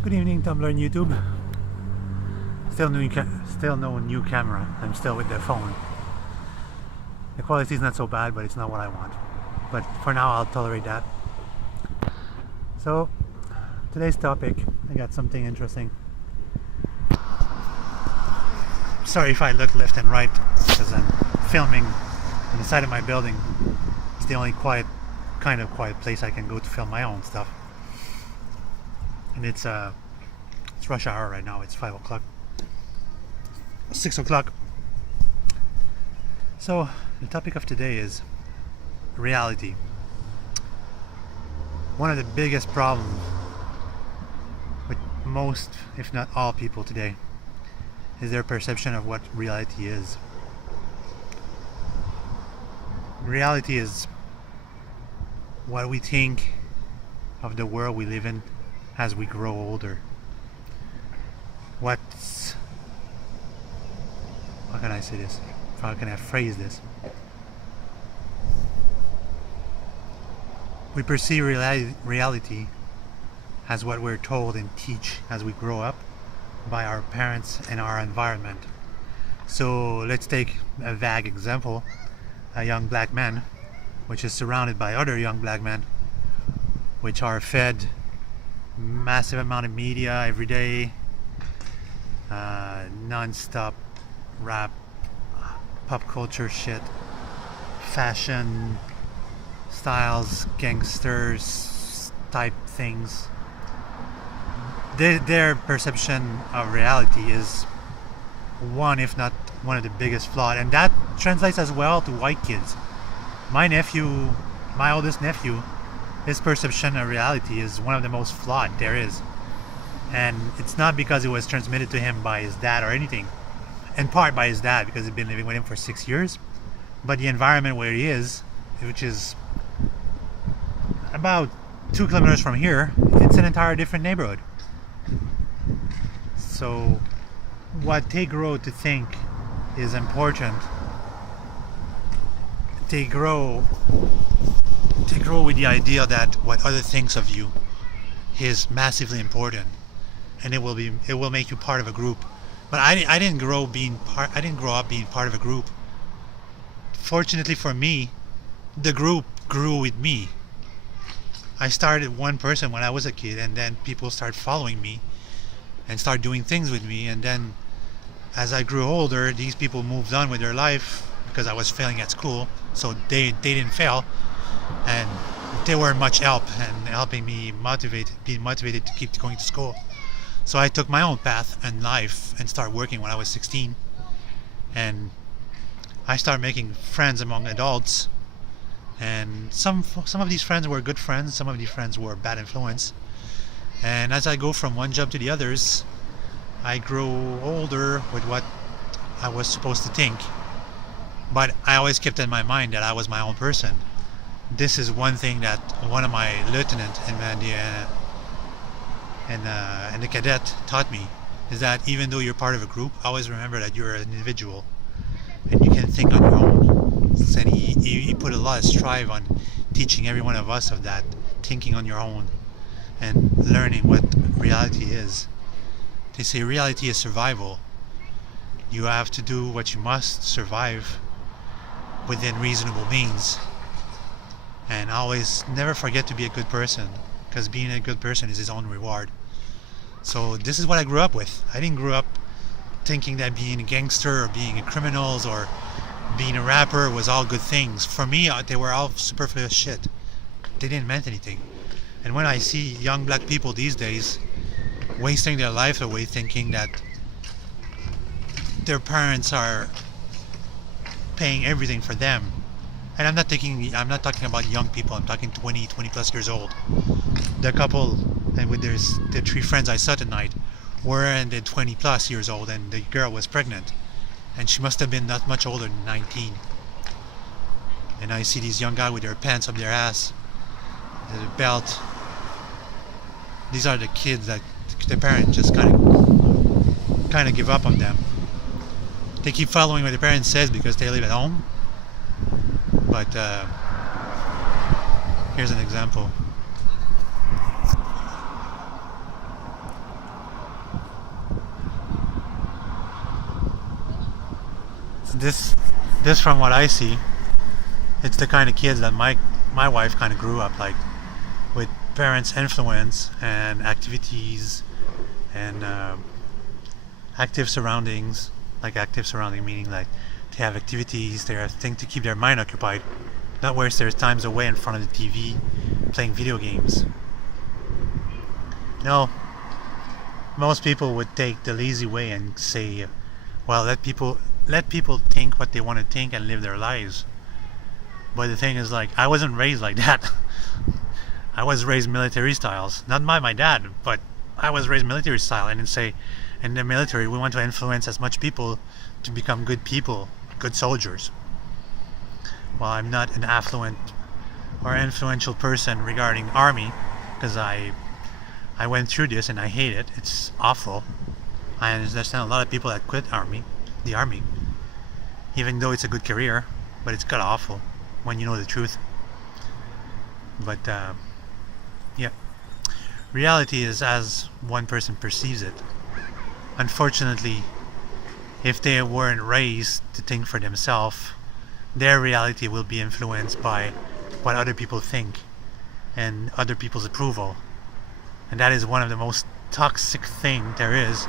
Good evening, Tumblr and YouTube. Still no new camera. I'm still with the phone. The quality is not so bad, but it's not what I want. But for now, I'll tolerate that. So, today's topic, I got something interesting. Sorry if I look left and right, because I'm filming on the side of my building. It's the only kind of quiet place I can go to film my own stuff. And it's rush hour right now. It's 5 o'clock, 6 o'clock. So the topic of today is reality. One of the biggest problems with most, if not all people today, is their perception of what reality is. Reality is what we think of the world we live in as we grow older. How can I say this? How can I phrase this? We perceive reality as what we're told and teach as we grow up by our parents and our environment. So let's take a vague example. A young black man, which is surrounded by other young black men, which are fed massive amount of media every day, non-stop rap, pop culture shit, fashion, styles, gangsters type things. Their perception of reality is one, if not one of the biggest flaws, and that translates as well to white kids. My oldest nephew, his perception of reality is one of the most flawed there is. And it's not because it was transmitted to him by his dad or anything. In part by his dad, because he's been living with him for 6 years. But the environment where he is, which is about 2 kilometers from here, it's an entire different neighborhood. So what they grow to think is important, they grow with the idea that what other thinks of you is massively important, and it will make you part of a group. But I didn't grow up being part of a group. Fortunately for me, the group grew with me. I started one person when I was a kid, and then people started following me and started doing things with me, and then as I grew older, these people moved on with their life because I was failing at school, so they didn't fail, and they were much help and helping me being motivated to keep going to school. So I took my own path in life and started working when I was 16, and I started making friends among adults, and some of these friends were good friends, some of these friends were bad influence. And as I go from one job to the others, I grow older with what I was supposed to think, but I always kept in my mind that I was my own person. This is one thing that one of my lieutenants and the cadet taught me, is that even though you're part of a group, always remember that you're an individual and you can think on your own. And he put a lot of strive on teaching every one of us of that, thinking on your own and learning what reality is. They say reality is survival. You have to do what you must survive within reasonable means. And always never forget to be a good person, because being a good person is his own reward. So this is what I grew up with. I didn't grow up thinking that being a gangster or being a criminal or being a rapper was all good things. For me, they were all superfluous shit. They didn't mean anything. And when I see young black people these days wasting their life away thinking that their parents are paying everything for them, and I'm not talking about young people, I'm talking 20 plus years old. The couple and with the 3 friends I saw tonight were in the 20 plus years old, and the girl was pregnant, and she must have been not much older than 19. And I see these young guys with their pants up their ass, the belt. These are the kids that the parents just kind of give up on them. They keep following what the parents says because they live at home. But here's an example. this from what I see, it's the kind of kids that my wife kind of grew up like, with parents' influence and activities and active surroundings. Like active surrounding meaning like they have activities, they have things to keep their mind occupied, not waste their times away in front of the TV playing video games. No, most people would take the lazy way and say, well, let people think what they want to think and live their lives. But the thing is, like, I wasn't raised like that. I was raised military styles, not by my dad, but I was raised military style, and say in the military we want to influence as much people to become good people, good soldiers. Well, I'm not an affluent or influential person regarding army, because I went through this and I hate it. It's awful. I understand a lot of people that quit the army, even though it's a good career, but it's kind of awful when you know the truth. But yeah, reality is as one person perceives it. Unfortunately, if they weren't raised to think for themselves, their reality will be influenced by what other people think and other people's approval. And that is one of the most toxic thing there is,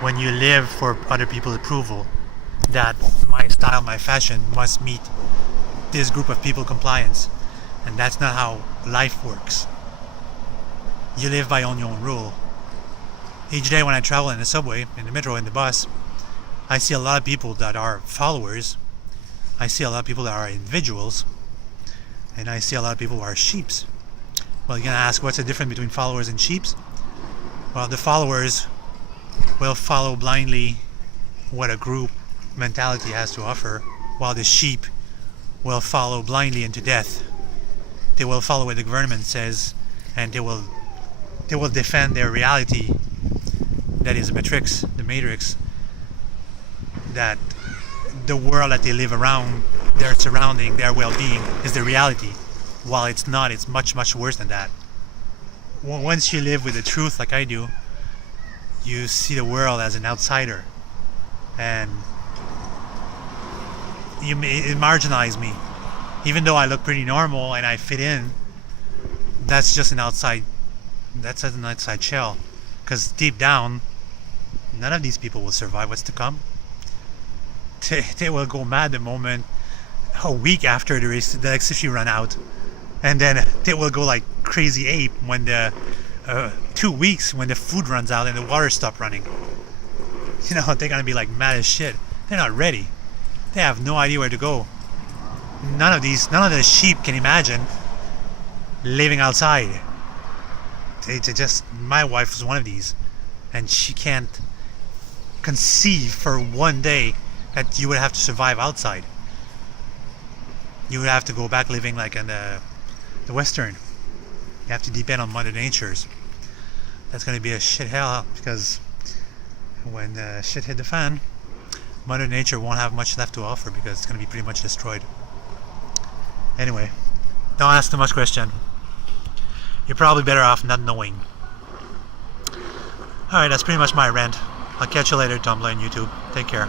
when you live for other people's approval, that my style, my fashion must meet this group of people compliance. And that's not how life works. You live by on your own rule. Each day when I travel in the subway, in the metro, in the bus, I see a lot of people that are followers. I see a lot of people that are individuals. And I see a lot of people who are sheeps. Well, you're gonna ask, what's the difference between followers and sheeps? Well, the followers will follow blindly what a group mentality has to offer, while the sheep will follow blindly into death. They will follow what the government says, and they will defend their reality. That is the matrix, that the world that they live around, their surrounding, their well-being is the reality. While it's not, it's much, much worse than that. Once you live with the truth like I do, you see the world as an outsider, and it marginalizes me. Even though I look pretty normal and I fit in, that's just an outside shell. Because deep down, none of these people will survive what's to come. They will go mad the moment, a week after the electricity run out. And then they will go like crazy ape when the 2 weeks when the food runs out and the water stops running. You know, they're gonna be like mad as shit. They're not ready. They have no idea where to go. None of the sheep can imagine living outside. My wife was one of these, and she can't conceive for one day that you would have to survive outside. You would have to go back living like in the Western. You have to depend on Mother Nature's. That's going to be a shit hell, because when shit hit the fan, Mother Nature won't have much left to offer, because it's going to be pretty much destroyed. Anyway, don't ask too much question. You're probably better off not knowing. Alright, that's pretty much my rant. I'll catch you later, Tumblr and YouTube. Take care.